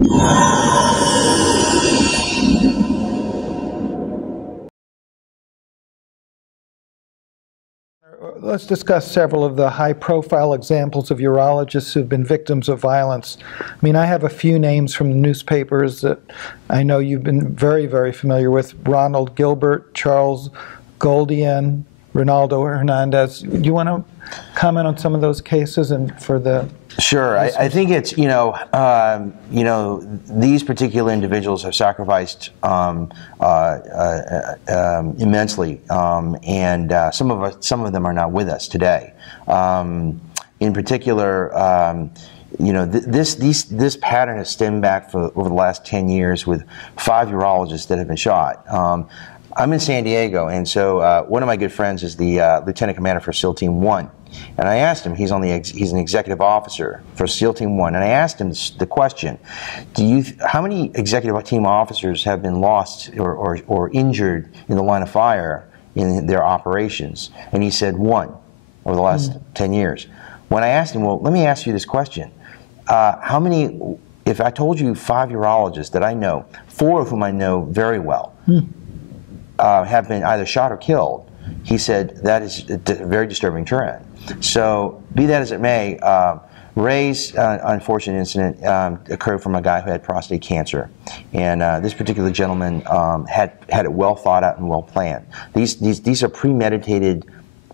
Let's discuss several of the high-profile examples of urologists who've been victims of violence. I mean, I have a few names from the newspapers that I know you've been very, very familiar with: Ronald Gilbert, Charles Goldien, Ronaldo Hernandez. Do you want to comment on some of those cases and for the? Sure. I think it's, these particular individuals have sacrificed immensely, and some of them are not with us today. In particular, this pattern has stemmed back over the last 10 years with 5 urologists that have been shot. I'm in San Diego, and so one of my good friends is the Lieutenant Commander for SEAL Team 1. And I asked him, he's an executive officer for SEAL Team 1, and I asked him the question, how many executive team officers have been lost or injured in the line of fire in their operations? And he said 1 over the last 10 years. When I asked him, well, let me ask you this question. How many, if I told you 5 urologists that I know, 4 of whom I know very well, have been either shot or killed, he said that is a very disturbing trend. So, be that as it may, Rhee's unfortunate incident occurred from a guy who had prostate cancer, and this particular gentleman had it well thought out and well planned. These are premeditated,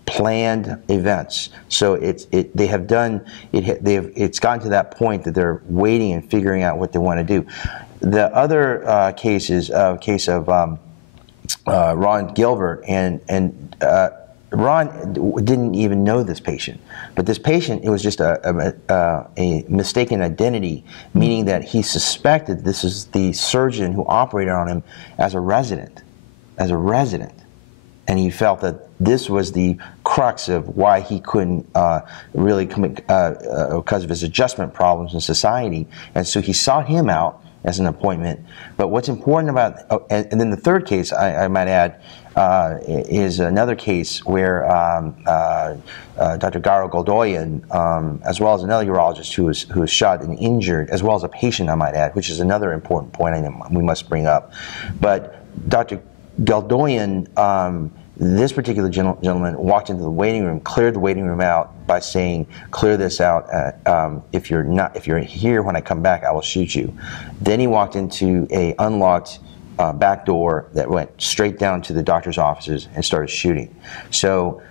planned events. So it's gotten to that point that they're waiting and figuring out what they want to do. The other case of Ron Gilbert, and Ron didn't even know this patient, but this patient, it was just a mistaken identity, meaning that he suspected this is the surgeon who operated on him as a resident, and he felt that this was the crux of why he couldn't really commit because of his adjustment problems in society, and so he sought him out as an appointment. But what's important about, and then the third case, I might add, is another case where Dr. Garo Goldoyan, as well as another urologist who was shot and injured, as well as a patient, I might add, which is another important point I think we must bring up. But Dr. Goldoyan, this particular gentleman walked into the waiting room, cleared the waiting room out by saying, "Clear this out. If you're here when I come back, I will shoot you." Then he walked into a unlocked back door that went straight down to the doctor's offices and started shooting. So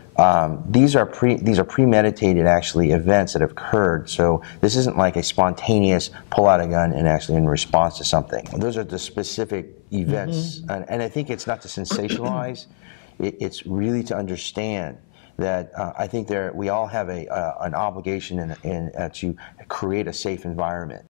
these are premeditated actually events that have occurred. So this isn't like a spontaneous pull out a gun and actually in response to something. Those are the specific events, and I think it's not to sensationalize. It's really to understand that I think we all have an obligation to create a safe environment.